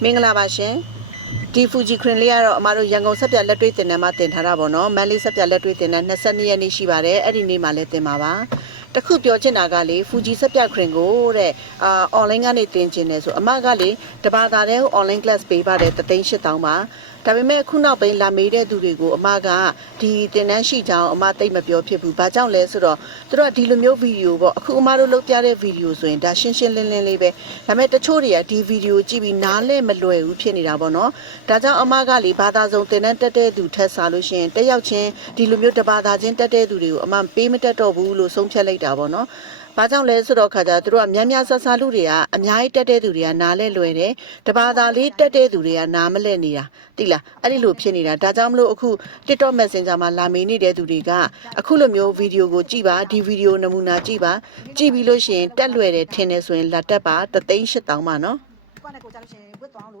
မင်္ဂလာပါရှင်ဒီဖူဂျီခရင်လေးကတော့အမတို့ရန်ကုန်ဆက်ပြလက်တွေ့တင်တန်းမှာတင်ထားတာပေါ့နော်မန်လေးဆက်ပြလက်တွေ့တင်တန်း22ရက်နေ့ရှိပါတယ်အဲ့ဒီနေ့မှာလည်းတင်ပါပါတခုပြောချင်တာကလေဖူဂျီဆက်ပြခရင်ကိုတဲ့အာ online ကနေတင်ကျင်တယ်ဆိုအမကလေတဘာသာတဲ့ online class ပေးပါတယ်38000ပါဒါပေမဲ့အခုနောက်ပိုင်းလာမေးတဲ့သူတွေကိုအမကဒီတင်တန်းရှိကြောင်းအမသိမပြောဖြစ်ဘူး။ဘာကြောင့်လဲဆိုတော့သူတို့ကဒီလိုမျိုးဗီဒီယိုပေါ့အခုအမတို့လုပ်ပြတဲ့ဗီဒီယိုဆိုရင်ဒါရှင်းရှင်းလင်းလင်းလေးပဲ။ဒါပေမဲ့တချို့တွေကဒီဗီဒီယိုကြည့်ပြီးနားလဲမလွယ်ဘူးဖြစ်နေတာပေါ့နော်။ဒါကြောင့်အမကလေဘာသာစုံတင်တန်းတက်တဲ့သူထက်စားလို့ရှိရင်တက်ရောက်ချင်းဒီလိုမျိုးတဘာသာချင်းတက်တဲ့သူတွေကိုအမပေးမတက်တော့ဘူးလို့ဆုံးဖြတ်လိုက်တာပေါ့နော်။ဘာကြောင့်လဲဆိုတော့ခါကျသူတို့ကများများဆဆလူတွေကအများကြီးတက်တဲ့သူတွေကနားလဲလွယ်တယ်တဘာသာလေးတက်တဲ့သူတွေကနားမလဲနေတာတိလားအဲ့ဒီလိုဖြစ်နေတာဒါကြောင့်မလို့အခု TikTok Messenger မှာလာမေးနေတဲ့သူတွေကအခုလိုမျိုးဗီဒီယိုကိုကြည့်ပါဒီဗီဒီယိုနမူနာကြည့်ပါကြည့်ပြီးလို့ရှိရင်တက်လွယ်တယ်ထင်တယ်ဆိုရင်လာတက်ပါ3သိန်း8000ပါနော်ကိုယ့်နဲ့ကိုယ်ကြလို့ရှိရင်ဝတ်သွားအောင်လို့